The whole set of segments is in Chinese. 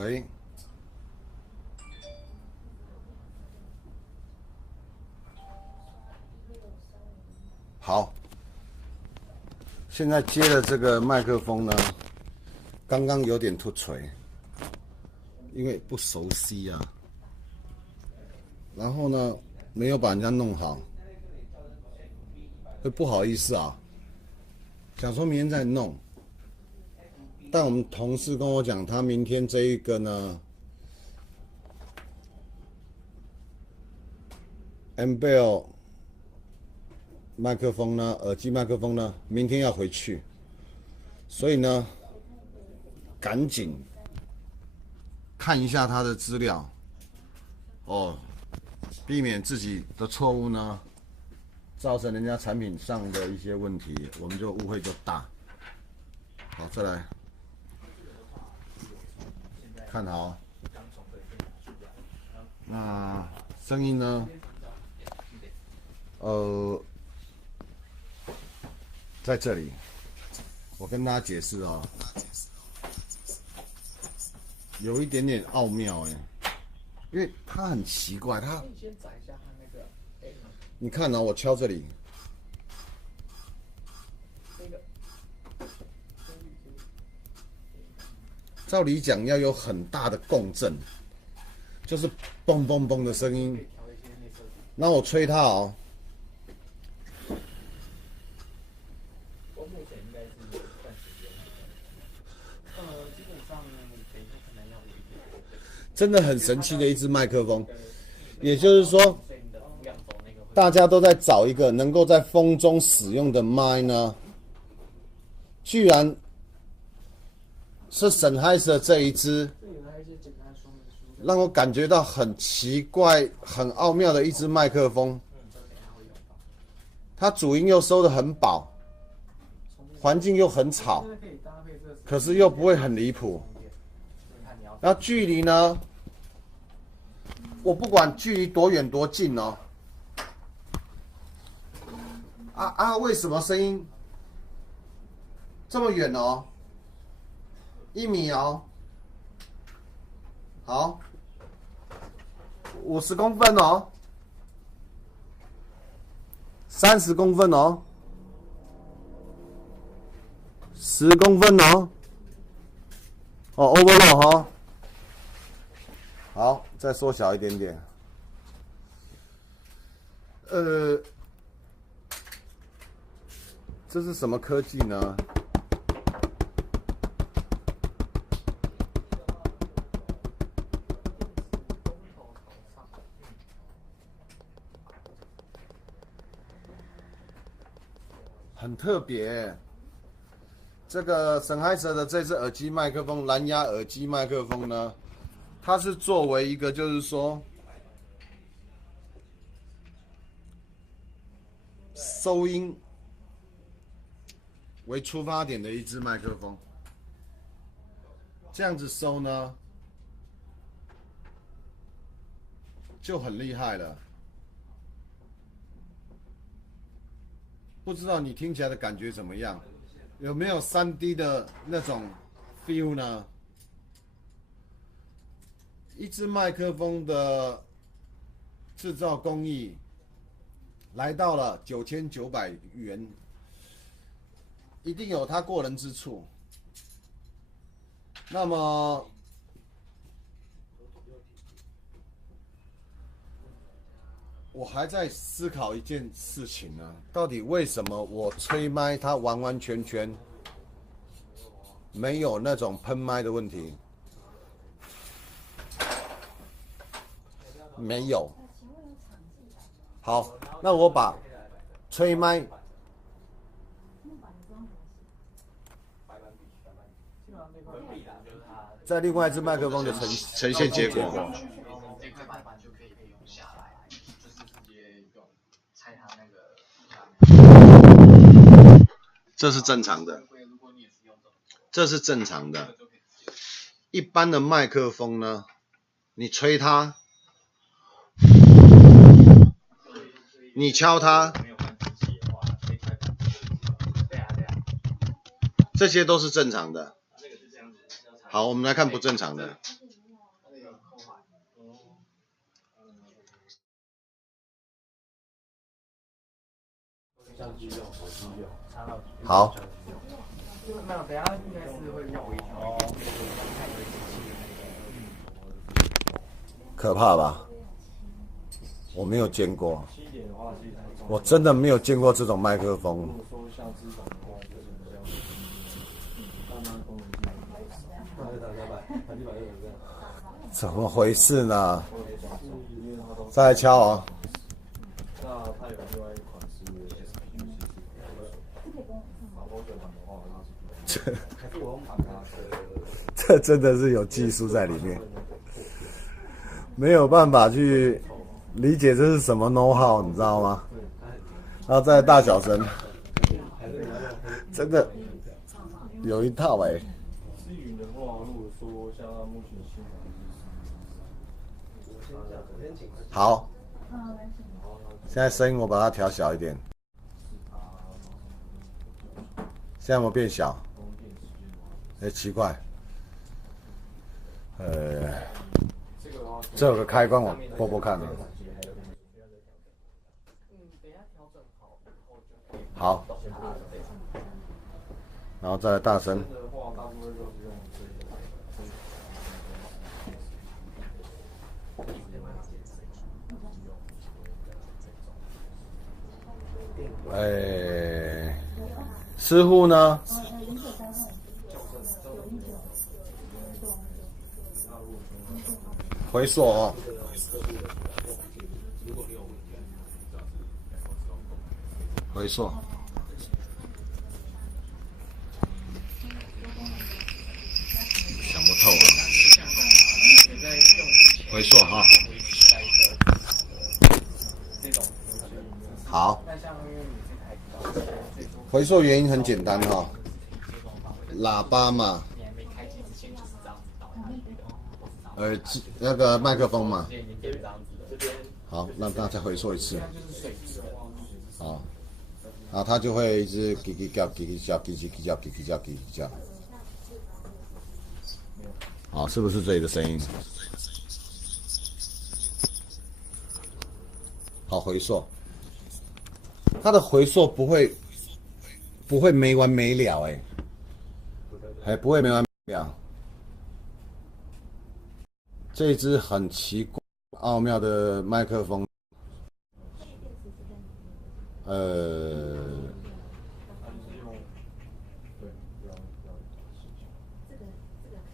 喂，好，现在接的这个麦克风呢，刚刚有点突锤，因为不熟悉啊，然后呢没有把人家弄好，会不好意思啊，想说明天再弄。但我们同事跟我讲，他明天这一个呢 ，Ambell 麦克风呢，耳机麦克风呢，明天要回去，所以呢，赶紧看一下他的资料，哦，避免自己的错误呢，造成人家产品上的一些问题，我们就误会就大。好，再来。看好，那声音呢？在这里，我跟大家解释哦，有一点点奥妙哎，因为它很奇怪，它，你看哦，我敲这里，照理讲要有很大的共振，就是嘣嘣嘣的声音。那我吹它哦，真的很神奇的一支麦克风。也就是说，大家都在找一个能够在风中使用的麦呢，居然是Sennheiser这一支，让我感觉到很奇怪、很奥妙的一支麦克风。它主音又收得很饱，环境又很吵，可是又不会很离谱。然后距离呢，我不管距离多远多近哦，为什么声音这么远哦？1米哦，好，50公分哦，30公分哦，10公分哦，哦 ，overload 哈，好，再缩小一点点，这是什么科技呢？很特别，这个Sennheiser的这支耳机麦克风，蓝牙耳机麦克风呢，它是作为一个就是说收音为出发点的一支麦克风，这样子收呢就很厉害了。不知道你听起来的感觉怎么样？有没有3D 的那种 feel 呢？一支麦克风的制造工艺来到了9900元，一定有它过人之处。那么，我还在思考一件事情呢，到底为什么我吹麦它完完全全没有那种喷麦的问题？没有。好，那我把吹麦在另外一支麦克风的呈现结果。这是正常的，这是正常的。一般的麦克风呢，你吹它，你敲它，这些都是正常的。好，我们来看不正常的。好，没有，等下应该是会绕一条。可怕吧？我没有见过，我真的没有见过这种麦克风。怎么回事呢？再来敲哦。那它有另外一款是 SPC， 这真的是有技术在里面，没有办法去理解这是什么 know how， 你知道吗？然后再大小声，真的有一套哎。至于的话，如果说像目前新好，现在声音我把它调小一点，现在有没有变小？奇怪，这有个开关，我拨拨看。好，然后再来大声。师傅呢？回溯哦。回溯。想不透啊。回溯哈。好。回溯原因很简单哈，喇叭嘛，那个麦克风嘛，好，那再回溯一次，好，然后它就会一直叽叽叫、叽叽叫、叽叽叫、叽叽叫、叽叽叫，好，是不是这里的声音？好，回溯，它的回溯不会没完没了不会没完没了。这一支很奇怪、奥妙的麦克风，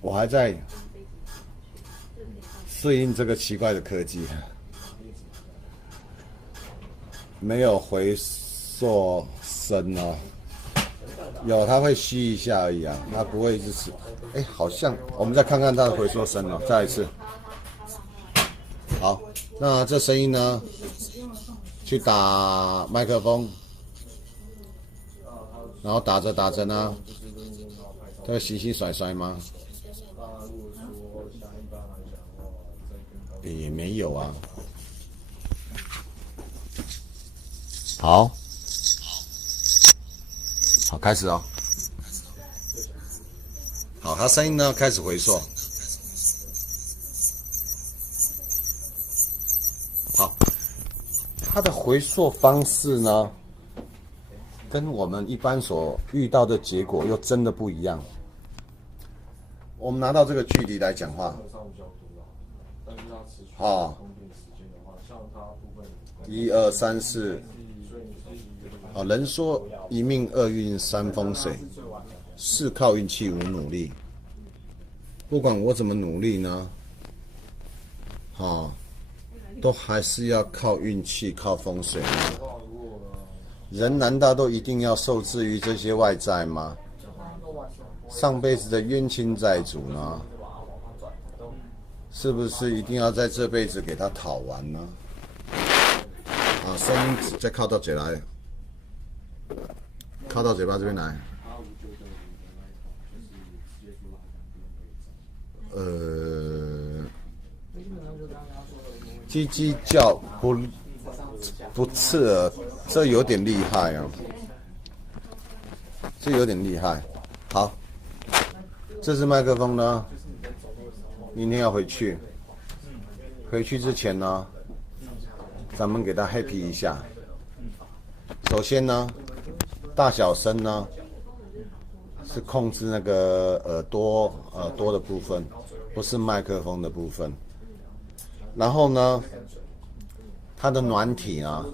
我还在适应这个奇怪的科技，没有回溯声哦。有，它会吸一下而已啊，它不会一直是。好像我们再看看它的回溯声哦，再一次。好，那这声音呢？去打麦克风，然后打着打着呢，它会洗洗甩甩吗？也没有啊。好。好，开始哦。好，它声音呢开始回溯。好，它的回溯方式呢，跟我们一般所遇到的结果又真的不一样。我们拿到这个距离来讲话，好，1、2、3、4。人说一命二运三风水，4靠运气5努力。不管我怎么努力呢，都还是要靠运气、靠风水吗？人难道都一定要受制于这些外在吗？上辈子的冤亲债主呢，是不是一定要在这辈子给他讨完呢？声音再靠到嘴来。靠到嘴巴这边来。叽叽叫不刺耳，这有点厉害啊，这有点厉害。好，这支麦克风呢，明天要回去，回去之前呢，咱们给它 happy 一下。首先呢，大小声呢是控制那个耳朵的部分，不是麦克风的部分。然后呢，它的软体呢，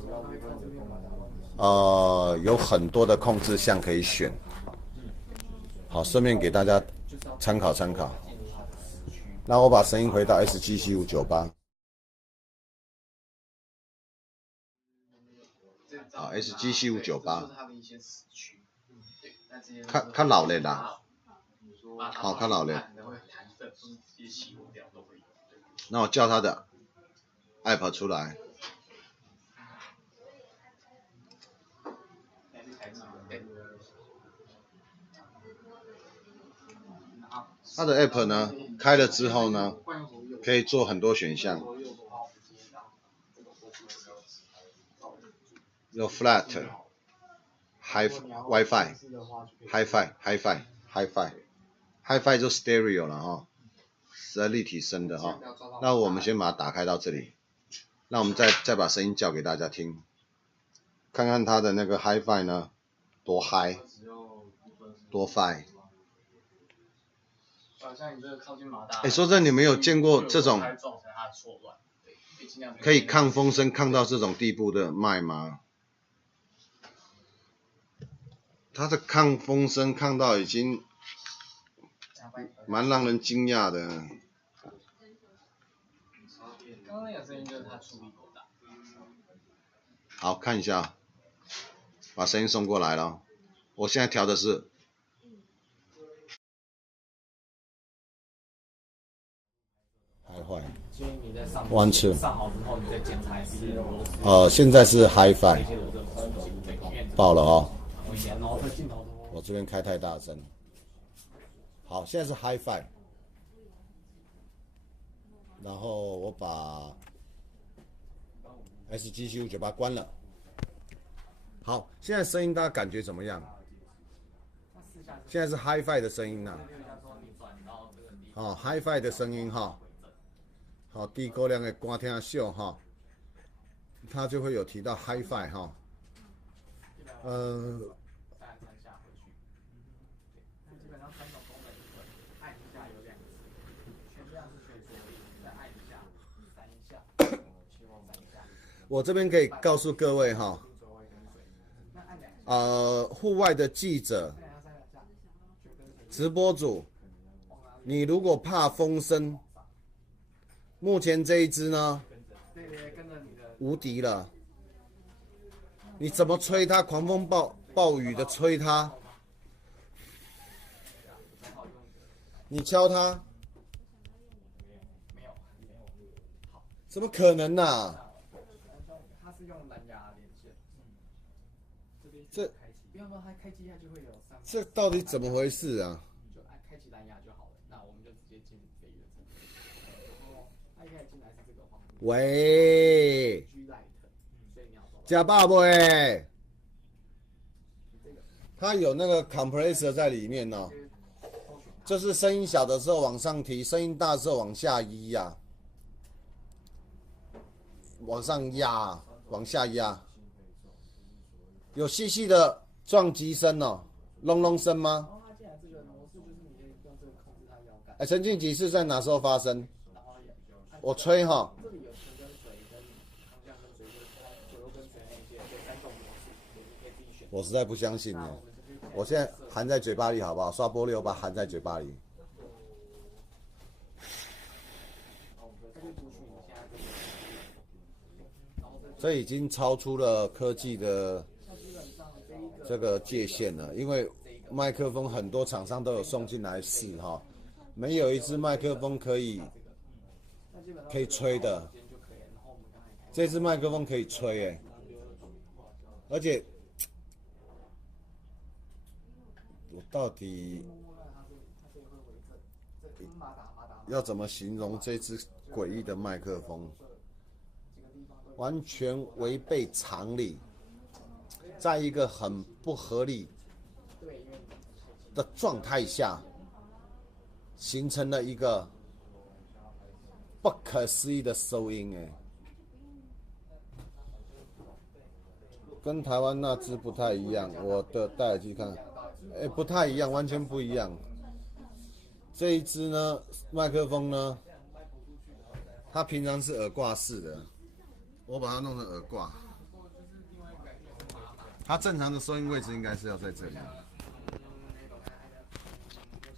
有很多的控制项可以选。好，顺便给大家参考参考。那我把声音回到 SG7598。好 ，SG7598。较老的啦。好，较老的。那我叫它的 app 出来。它的 app 呢，开了之后呢，可以做很多选项，有 flat、Hi-Fi、WiFi、Hi-Fi 就 stereo 了哈，是立体声的哈。那我们先把它打开到这里，那我们再把声音叫给大家听，看看它的那个 Hi-Fi 呢，多 high， 多 fi。说真的，你们有见过这种可以抗风声抗到这种地步的麦吗？它的抗风声抗到已经蛮让人惊讶的。刚刚那个声音就是它出力够大。好，看一下，把声音送过来了。我现在调的是。建议你在上好之后，你再检查一次。现在是 Hi-Fi， 爆了哦。我这边开太大声。好，现在是 Hi-Fi， 然后我把 SG7598关了。好，现在声音大家感觉怎么样？现在是 Hi-Fi 的声音呐。Hi-Fi 的声音哈。好，低歌量的歌听秀哈，它就会有提到 Hi-Fi 哈，我这边可以告诉各位哈，户外的记者、直播主，你如果怕风声，目前这一支呢，无敌了。你怎么吹它？狂风暴雨的吹它，你敲它，怎么可能呢？它是用蓝牙连线。这不要说它开机，它就会有上。这到底怎么回事啊？就按开启蓝牙就好了，那我们就直接进飞跃层。然后它一开始进来是这个黄色。喂。假爸喂。它有那个 compressor 在里面哦，就是声音小的时候往上提，声音大的时候往下移呀，往上压，往下压。有细细的撞击声哦，隆隆声吗？沉浸级是在哪时候发生？我吹哈。我实在不相信呢，我现在含在嘴巴里好不好？刷玻璃我把它含在嘴巴里。这已经超出了科技的这个界限了，因为麦克风很多厂商都有送进来试哈，没有一支麦克风可以吹的。这支麦克风可以吹而且我到底要怎么形容这支诡异的麦克风？完全违背常理，在一个很不合理的状态下，形成了一个不可思议的收音跟台湾那只不太一样。我的戴耳机看，不太一样，完全不一样。这一只呢，麦克风呢，它平常是耳挂式的，我把它弄成耳挂。它正常的收音位置应该是要在这里。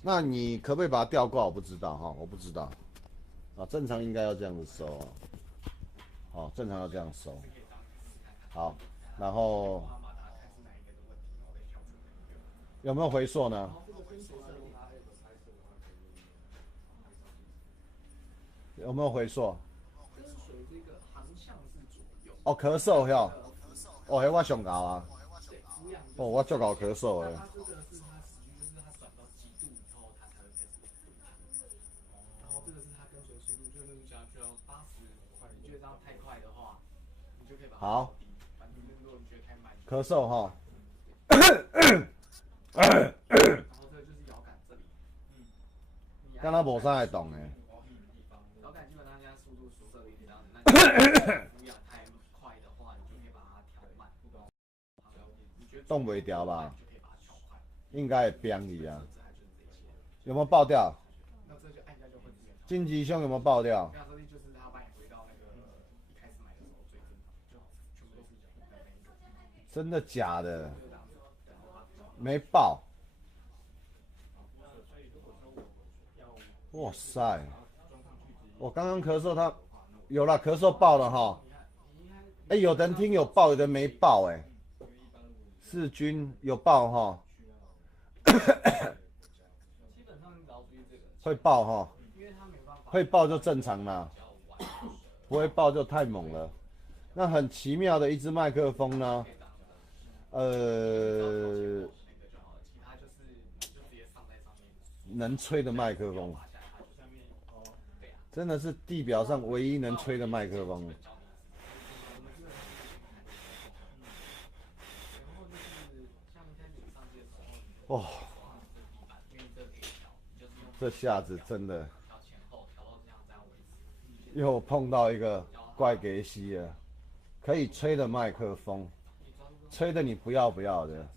那你可不可以把它吊挂？我不知道哈，我不知道。啊，正常应该要这样子收哦。好，正常要这样收。好，然后有没有回溯呢？有没有回溯？哦，咳嗽哟。哦，迄我上高啊。哦，我足够咳嗽的。好，咳嗽哈。刚刚无啥会动的。摇杆基本上现在速度设定这样子，那俯仰太快的话，你就可以把它调慢。动不掉吧？应该会变去啊。有没有爆掉？那这就按下就会自动。金吉兄有没有爆掉？这样设定就是它把你回到那个一开始买的时候最正常，就全部都是一样的那个。真的假的？没爆。哇塞！我刚刚咳嗽，它有了咳嗽爆了哈。有的人听有爆，有的人没爆世军有爆哈。会爆哈。会爆就正常啦，不会爆就太猛了。那很奇妙的一支麦克风呢，能吹的麦克风，真的是地表上唯一能吹的麦克风。哦，这下子真的又碰到一个怪给西了，可以吹的麦克风，吹的你不要的，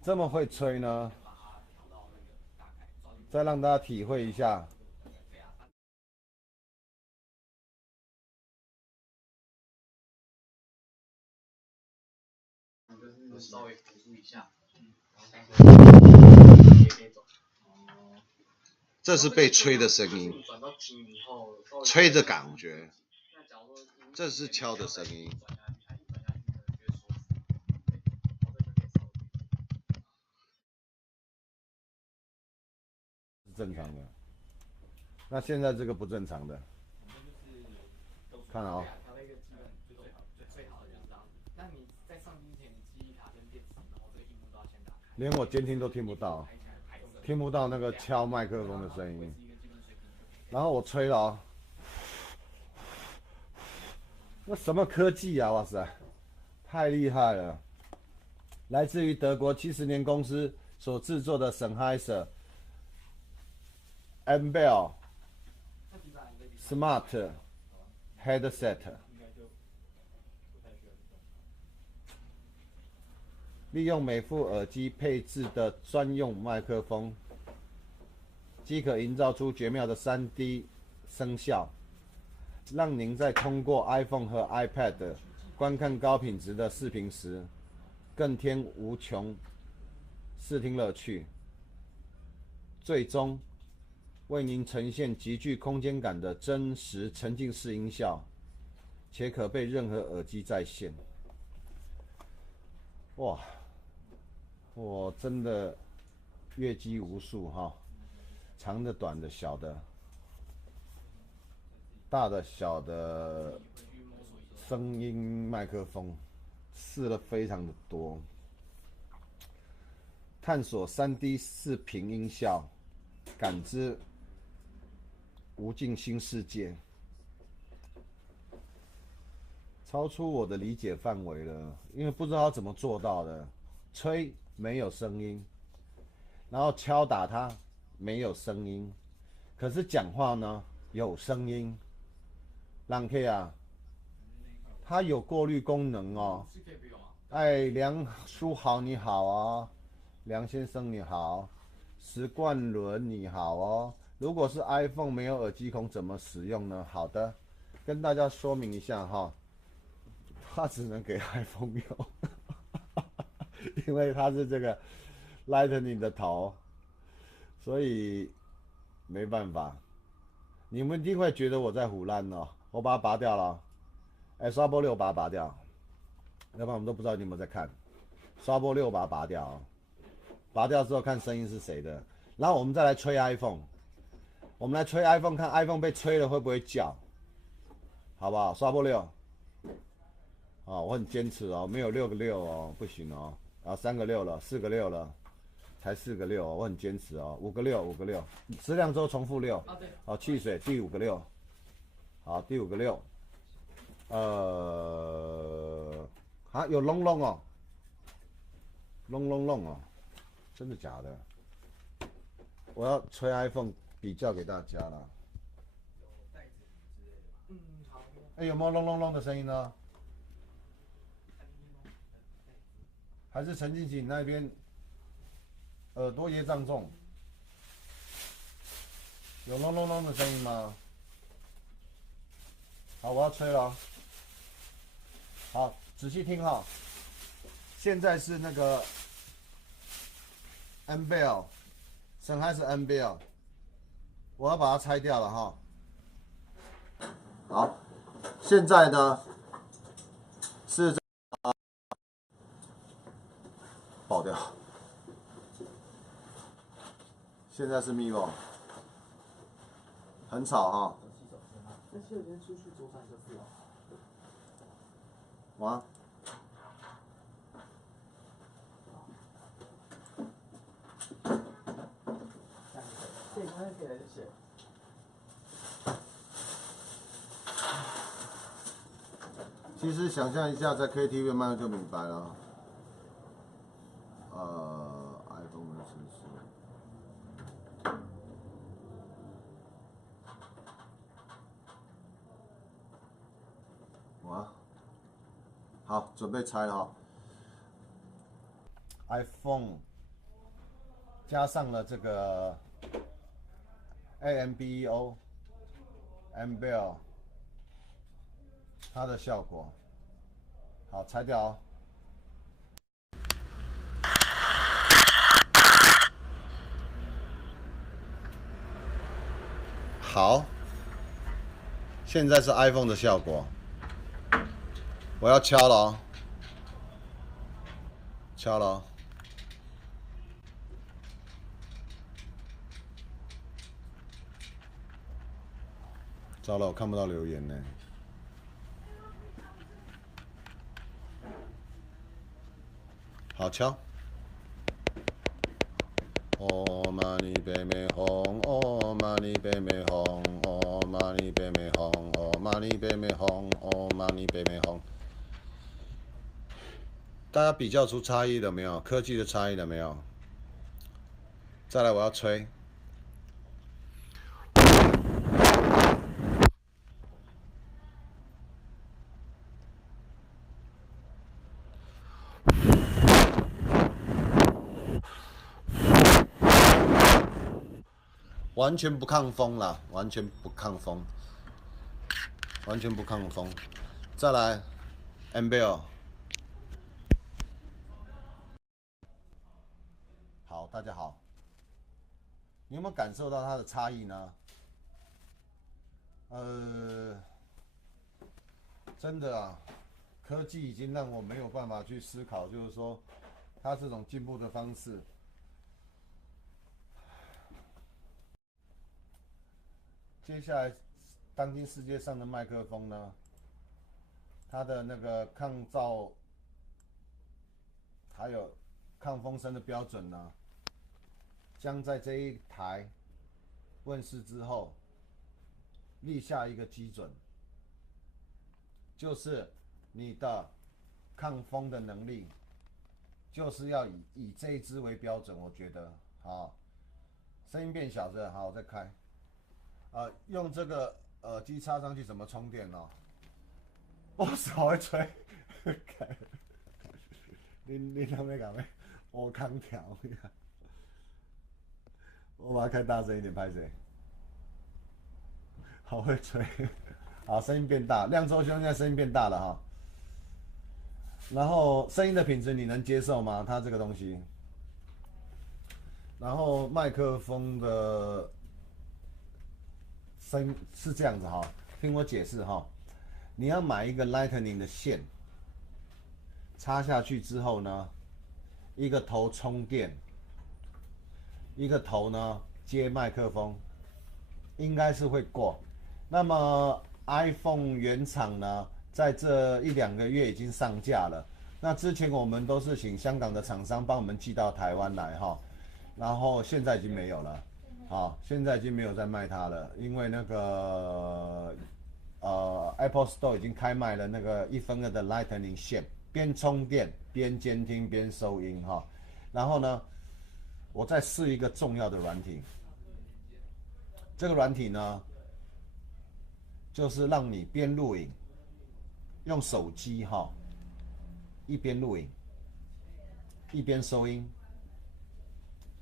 这么会吹呢？再让大家体会一下。就是稍微辅助一下，这是被吹的声音，吹的感觉。这是敲的声音。正常的。那现在这个不正常的，看啊、调了一个基本最好的就是这样子。那你在上机之前，你记忆卡跟电池，然后这个荧幕都要先打开。连我监听都听不到，听不到那个敲麦克风的声音。然后我吹了哦，那什么科技啊！哇塞，太厉害了！来自于德国70年公司所制作的 Sennheiser Ambell Smart Headset， 利用每副耳机配置的专用麦克风，即可营造出绝妙的3D 声效，让您在通过 iPhone 和 iPad 观看高品质的视频时，更添无穷视听乐趣。最终为您呈现极具空间感的真实沉浸式音效，且可被任何耳机再现。哇，我真的阅机无数哈，长的、短的、小的、大的、小的声音麦克风，试了非常的多，探索3D 视频音效，感知无尽新世界，超出我的理解范围了，因为不知道怎么做到的。吹没有声音，然后敲打它没有声音，可是讲话呢有声音。人客啊，它有过滤功能哦。哎，梁书豪你好啊，梁先生你好，石冠伦你好哦。如果是 iPhone 没有耳机孔怎么使用呢？好的，跟大家说明一下哈，它只能给 iPhone 用，因为它是这个 Lightning 的头，所以没办法。你们一定会觉得我在胡乱哦，我把它拔掉了。哎，刷波6把它拔掉，要不然我们都不知道你有没有在看。刷波6把它拔掉，拔掉之后看声音是谁的，然后我们再来吹 iPhone， 我们来吹 iPhone， 看 iPhone 被吹了会不会叫，好不好？刷波6，哦，我很坚持哦，没有6个6哦，不行哦，然后3个6了，4个6了，才4个6哦，我很坚持哦，5个6，5个6，质量之后重复6，啊对，好，汽水第5个6，好，第5个6，有隆隆哦，隆隆隆哦，真的假的？我要吹 iPhone 比较给大家了。嗯，好。哎，有没有隆隆隆的声音呢？还是陈静静那边耳朵业障重？有隆隆隆的声音吗？好，我要吹了。好，仔细听哈。现在是那个 N Bell， 沈海是 N Bell， 我要把它拆掉了哈。好，现在呢是爆掉，现在是 Mivo， 很吵哈。那洗手间出去左转就是了。哇！对，刚才给的是。其实想象一下，在 KTV 慢慢就明白了。iPhone 的测试。哇！好，准备拆了哈。iPhone 加上了这个 AMBEO Ambell 它的效果。好，拆掉哦。好，现在是 iPhone 的效果。我要敲了哦，敲了哦。糟了，我看不到留言呢。好，敲。哦，玛尼贝美红，哦，玛尼贝美红，哦，玛尼贝美红，哦，玛尼贝美红，哦，玛尼贝美红。大家比较出差异了没有？科技的差异了没有？再来，我要吹。完全不抗风啦，完全不抗风，完全不抗风。再来 ，Ambell。好，大家好。你有没有感受到它的差异呢？真的啊，科技已经让我没有办法去思考，就是说，它这种进步的方式。接下来，当今世界上的麦克风呢，它的那个抗噪，还有抗风声的标准呢，将在这一台问世之后，立下一个基准，就是你的抗风的能力，就是要以这一支为标准。我觉得，好，声音变小了，好，我再开。用这个耳机插上去怎么充电呢？我少会吹，你他妈搞咩？我空调呀！我把它开大声一点，拍谁？好会吹，好，声音变大。亮周兄现在声音变大了哈。然后声音的品质你能接受吗？它这个东西。然后麦克风的声是这样子哈，听我解释哈。你要买一个 Lightning 的线，插下去之后呢，一个头充电，一个头呢接麦克风，应该是会过。那么 iPhone 原厂呢，在这1-2个月已经上架了。那之前我们都是请香港的厂商帮我们寄到台湾来哈，然后现在已经没有了，好，现在已经没有在卖它了，因为那个Apple Store 已经开卖了那个1分2的 Lightning 线，边充电边监听边收音哈。然后呢，我再试一个重要的软体，这个软体呢，就是让你边录影，用手机哈，一边录影，一边收音，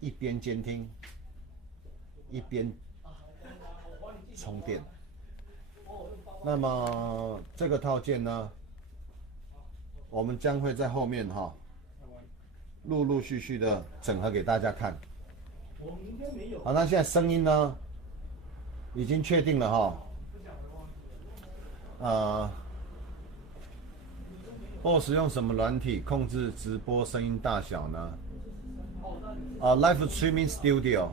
一边监听，一边充电。那么这个套件呢，我们将会在后面哈，陆陆续续的整合给大家看。好，那现在声音呢，已经确定了哈。BOSS 用什么软体控制直播声音大小呢？Live Streaming Studio。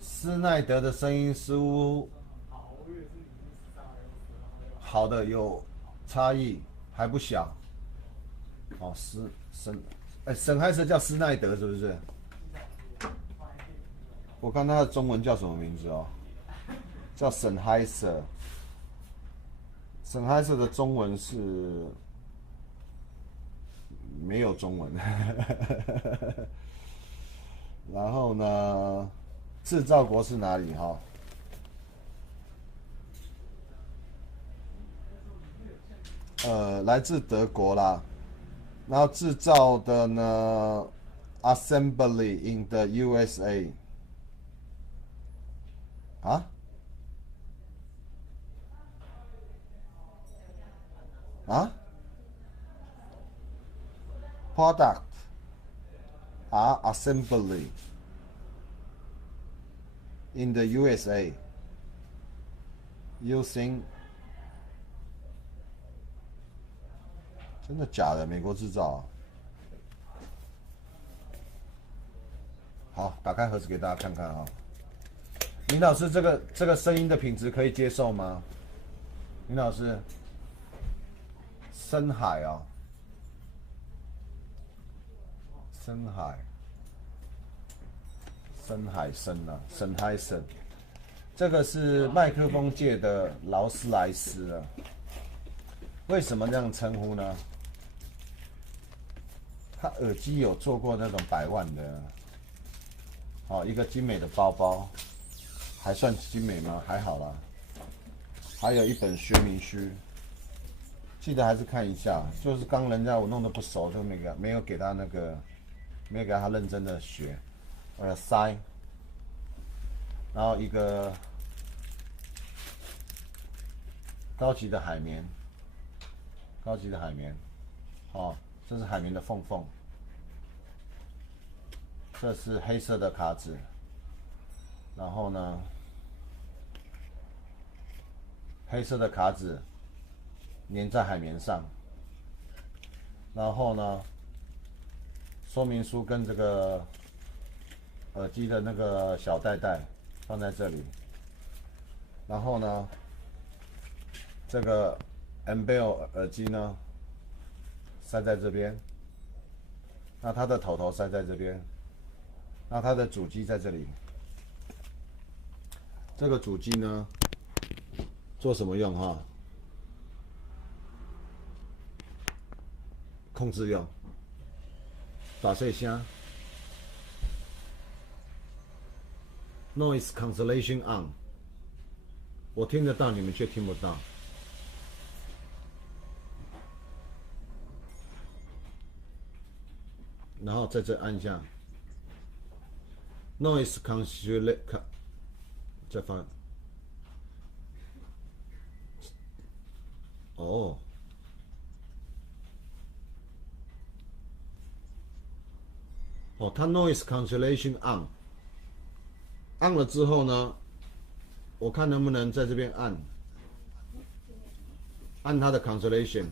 施耐德的声音似乎好的有差异，还不小。哦，沈海瑟叫施耐德是不是？我看他的中文叫什么名字哦？叫沈海瑟。沈海瑟的中文是没有中文。然后呢，制造国是哪里哈？来自德国啦。然后制造的呢 ，Assembly in the USA。Product are assembly in the USA using 真的假的？美国制造啊？好，打开盒子给大家看看啊。林老师，这个声音的品质可以接受吗？林老师，深海啊，深参啊，沈海参，这个是麦克风界的劳斯莱斯啊。为什么这样称呼呢？他耳机有做过那种100万的，一个精美的包包，还算精美吗？还好啦。还有一本说明书，记得还是看一下。就是刚人家我弄得不熟，就没有给他那个，没有给他认真的学。塞，然后一个高级的海绵，这是海绵的缝缝。这是黑色的卡纸，然后呢，黑色的卡纸粘在海绵上，然后呢，说明书跟这个耳机的那个小袋袋放在这里，然后呢，这个 Ambell 耳机呢塞在这边，那它的头塞在这边。那它的主机在这里，这个主机呢，做什么用哈？控制用，打碎声 ，Noise cancellation on， 我听得到，你们却听不到。然后在这按一下 noise cancellation， 再放。哦，哦，它 noise cancellation on 了之后呢，我看能不能在这边按它的 cancellation。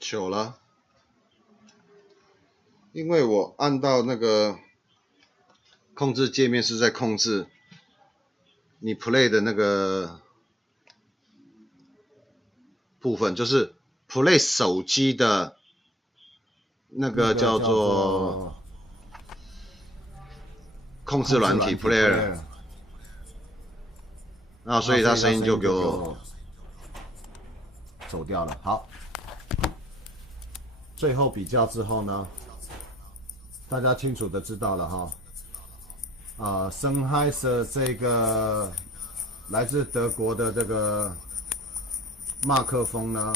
糗了，因为我按到那个控制界面是在控制你 play 的那个部分，就是 play 手机的那个叫做控制软体 player， 然后所以它声音就给我走掉了。好。最后比较之后呢，大家清楚的知道了哈。Sennheiser 这个来自德国的这个麦克风呢，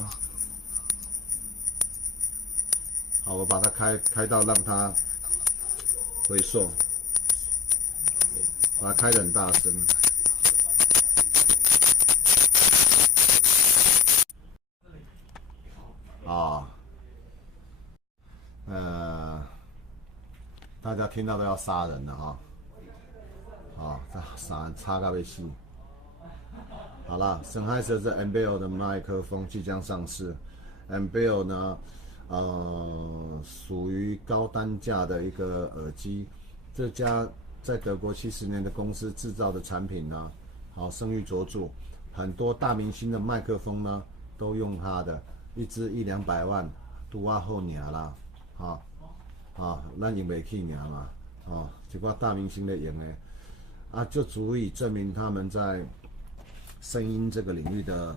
好，我把它开到让它回溯，把它开得很大声。大家听到都要杀人了杀人差到要死。好啦，Sennheiser 这 Ambeo 的麦克风即将上市。Ambeo 呢，属于高单价的一个耳机。这家在德国70年的公司制造的产品呢，好声誉卓著，很多大明星的麦克风呢都用它的，一支100-200万，拄啊好尔啦，咱用不起尔嘛，一寡大明星在用的，就足以证明他们在声音这个领域的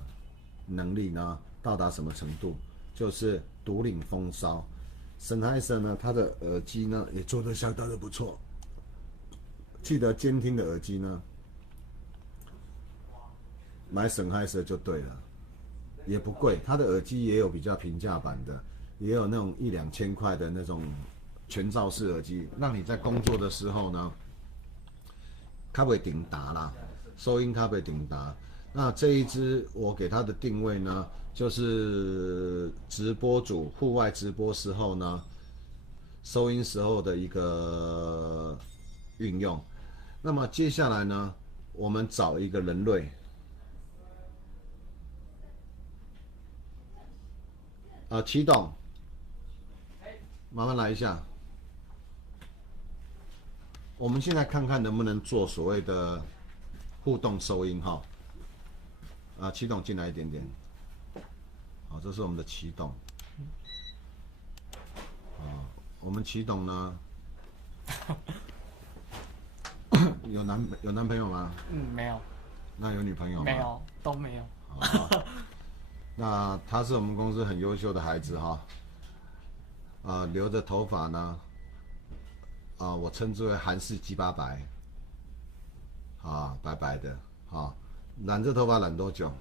能力呢到达什么程度，就是独领风骚。Sennheiser 呢，它的耳机呢也做得相当的不错。记得监听的耳机呢，买Sennheiser就对了，也不贵。它的耳机也有比较平价版的，也有那种1-2千块的那种全罩式耳机，让你在工作的时候呢，较袂顶达啦，收音较袂顶达。那这一支我给它的定位呢，就是直播主户外直播时候呢，收音时候的一个运用。那么接下来呢，我们找一个人类，启动，麻烦来一下。我们现在看看能不能做所谓的互动收音哈。启动进来一点点。好，这是我们的启动。我们启动呢，有男朋友吗？没有。那有女朋友吗？没有，都没有。那他是我们公司很优秀的孩子哈。留着头发呢，我称之为韩式鸡巴白，白白的，染这头发染多久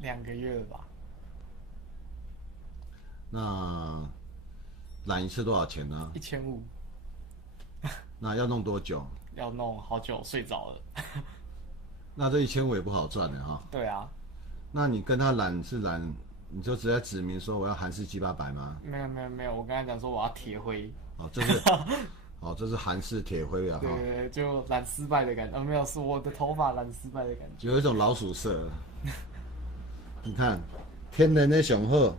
？2个月了吧。那染一次多少钱呢？1500。那要弄多久？要弄好久，睡着了。那这1500也不好赚的哈。对啊。那你跟他染是染，你就直接指明说我要韩式鸡巴白吗？没有，我跟他讲说我要铁灰。这是韩式铁灰啊。对，就染失败的感觉。没有，是我的头发染失败的感觉。有一种老鼠色。你看，天然的雄厚。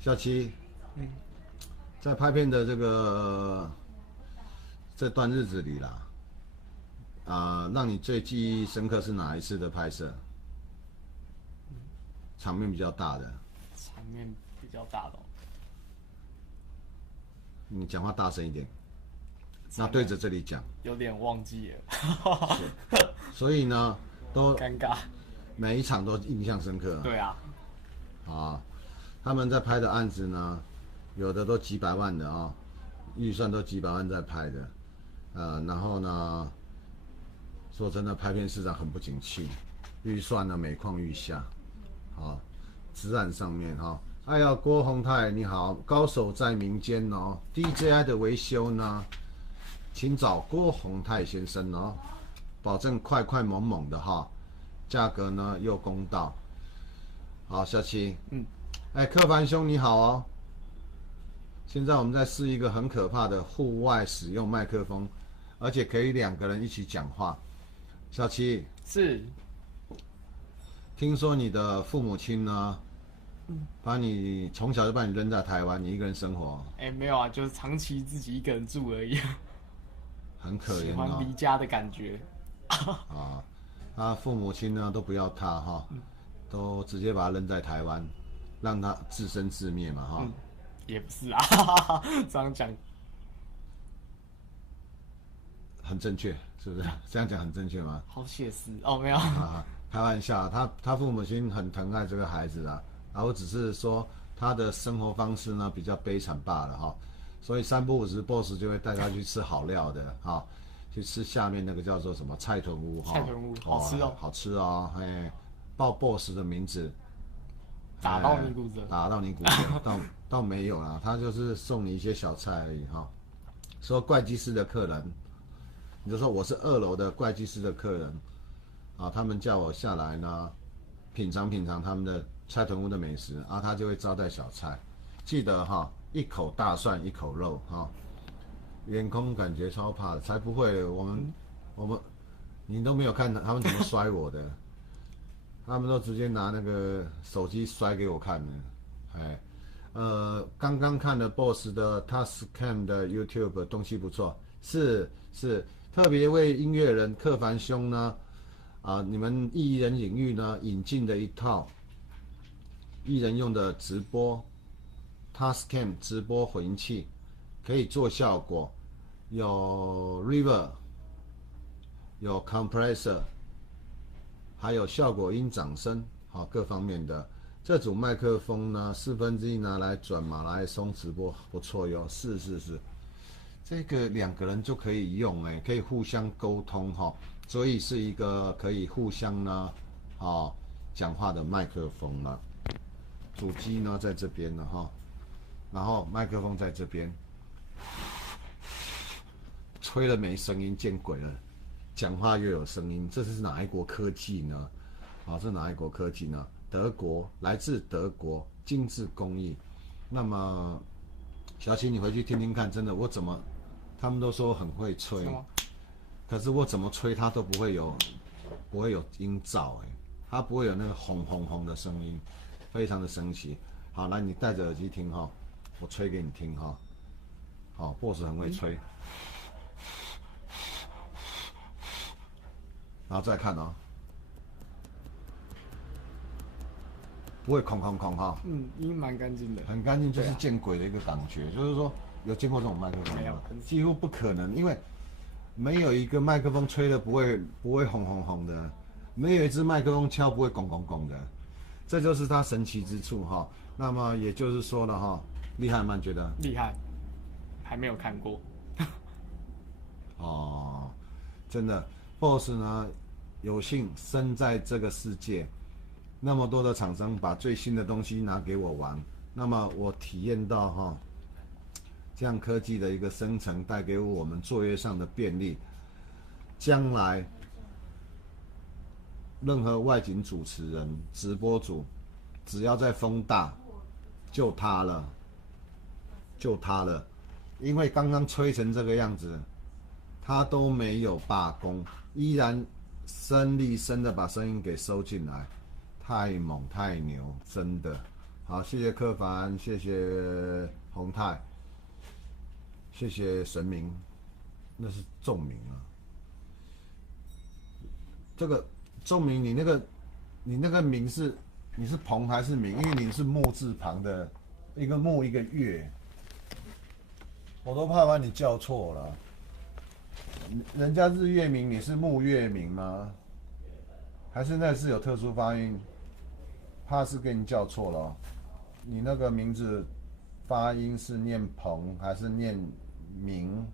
小七，在拍片的这段日子里啦，让你最记忆深刻是哪一次的拍摄？场面比较大的。场面比较大的、哦。你讲话大声一点，那对着这里讲。有点忘记了。所以呢，都尴尬。每一场都印象深刻。对啊。啊，他们在拍的案子呢，有的都几百万的啊、预算都几百万在拍的，然后呢，说真的，拍片市场很不景气，预算呢每况愈下，啊，治安上面哈、哎呀，郭宏泰你好，高手在民间哦 ，DJI 的维修呢，请找郭宏泰先生哦，保证快快猛猛的哈，价格呢又公道。好，小七，哎，柯凡兄你好哦。现在我们在试一个很可怕的户外使用麦克风，而且可以2个人一起讲话。小七，是。听说你的父母亲呢，把你从小就把你扔在台湾，你一个人生活。哎，没有啊，就是长期自己一个人住而已。很可怜喜欢离家的感觉。啊，他父母亲呢都不要他哈。都直接把他扔在台湾，让他自生自灭嘛，哈、也不是啊，这样讲很正确，是不是？这样讲很正确吗？好写实哦，没有，开玩笑，他父母亲很疼爱这个孩子啊，然后只是说他的生活方式呢比较悲惨罢了哈，所以3不5时 boss 就会带他去吃好料的哈，去吃下面那个叫做什么菜屯屋哈，菜屯屋好吃哦，好吃哦，哎。报 boss 的名字，打到你骨折，打到你骨折，倒没有啦，他就是送你一些小菜而已哈。说会计师的客人，你就说我是2楼的会计师的客人，啊，他们叫我下来呢，品尝他们的菜屯屋的美食，啊，他就会招待小菜，记得哈，一口大蒜一口肉哈，员工感觉超怕的，才不会，我们你都没有看他们怎么摔我的。他们都直接拿那个手机摔给我看了，哎，刚刚看了 Boss 的 Tascam 的 YouTube 东西不错，是特别为音乐人柯凡兄呢，你们艺人领域呢引进的一套艺人用的直播 Tascam 直播混音器，可以做效果，有 Reverb， 有 Compressor。还有效果音、掌声，好各方面的这组麦克风呢，1/4拿来转马拉松直播不错哟，是，这个2个人就可以用哎，可以互相沟通哈，所以是一个可以互相呢，讲话的麦克风了。主机呢在这边了哈，然后麦克风在这边，吹了没声音，见鬼了。讲话又有声音，这是哪一国科技呢？这哪一国科技呢？德国，来自德国精致工艺。那么，小七，你回去听听看，真的，他们都说很会吹，可是我怎么吹它都不会有音噪，它不会有那个轰轰轰的声音，非常的神奇。好，来你戴着耳机听哈，我吹给你听哈。好 ，Boss 很会吹。然后再看哦，不会空哈。音蛮干净的，很干净，就是见鬼的一个感觉。就是说，有见过这种麦克风吗？没有，几乎不可能，因为没有一个麦克风吹的不会轰轰轰的，没有一支麦克风敲不会拱拱拱的，这就是它神奇之处哈。那么也就是说了哈，厉害吗？你觉得？厉害，还没有看过。哦，真的 ，Boss 呢？有幸生在这个世界，那么多的厂商把最新的东西拿给我玩，那么我体验到这样科技的一个生成带给我们作业上的便利，将来任何外景主持人、直播主，只要在风大，就他了，因为刚刚吹成这个样子，他都没有罢工，依然声力声的把声音给收进来，太猛太牛，真的好，谢谢柯凡，谢谢宏泰，谢谢神明，那是仲明啊。这个仲明，你那个明是你是鹏还是明？因为你是木字旁的一个木一个月，我都怕把你叫错了。人家日月明，你是木月明吗？还是那是有特殊发音？怕是给你叫错了哦。你那个名字发音是念鹏，还是念明，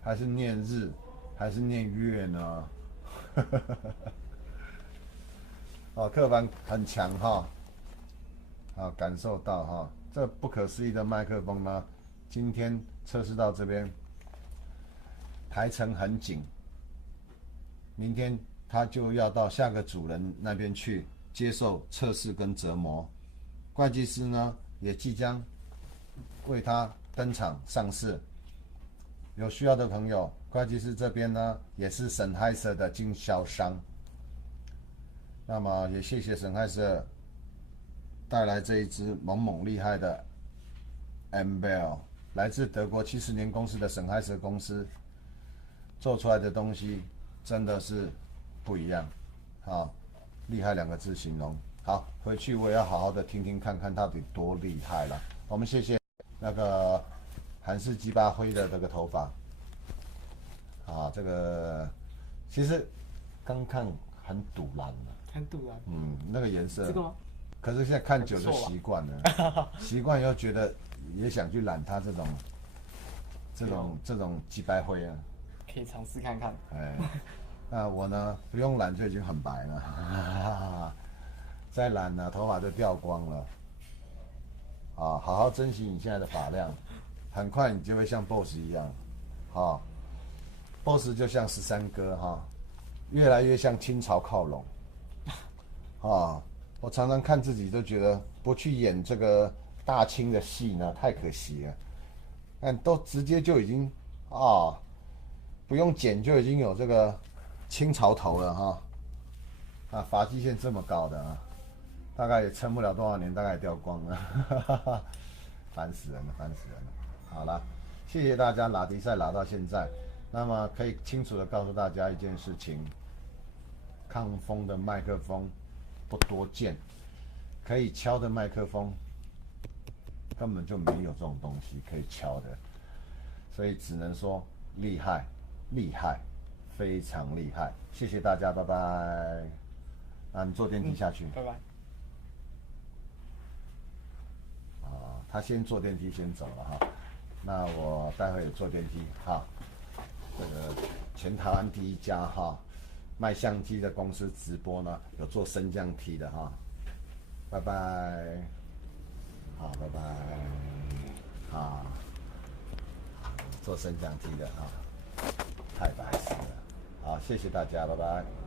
还是念日，还是念月呢？哦，客房很强哈，啊，感受到哈，这不可思议的麦克风呢，今天测试到这边，台程很紧，明天他就要到下个主人那边去接受测试跟折磨。会计师呢也即将为他登场上市，有需要的朋友，会计师这边呢也是Sennheiser的经销商。那么也谢谢Sennheiser带来这一支猛猛厉害的 MBell， 来自德国70年公司的Sennheiser公司做出来的东西真的是不一样，好，厉害2个字形容。好，回去我也要好好的听听看看到底多厉害了。我们谢谢那个韩式鸡巴灰的这个头发，啊，这个其实刚看很堵蓝了。很堵啊。那个颜色。这个吗？可是现在看久就习惯了，习惯又觉得也想去染它这种鸡白灰啊。可以尝试看看。哎，那我呢不用染就已经很白了，再染呢头发就掉光了。啊，好好珍惜你现在的发量，很快你就会像 BOSS 一样，啊 ，BOSS 就像13哥哈，越来越向清朝靠拢。啊，我常常看自己都觉得不去演这个大清的戏呢，太可惜了。但都直接就已经啊，不用剪就已经有这个清朝头了哈。啊，发际线这么高的啊，大概也撑不了多少年，大概也掉光了，烦死人了，烦死人了。好了，谢谢大家拉迪赛拉到现在，那么可以清楚的告诉大家一件事情：抗风的麦克风不多见，可以敲的麦克风根本就没有这种东西可以敲的，所以只能说厉害，厉害，非常厉害。谢谢大家，拜拜。啊，你坐电梯下去。拜拜。啊，他先坐电梯先走了哈，那我待会也坐电梯哈。这个全台湾第一家哈卖相机的公司直播呢，有做升降梯的哈。拜拜，好，拜拜，好，做升降梯的哈，太白痴了，好，谢谢大家，拜拜。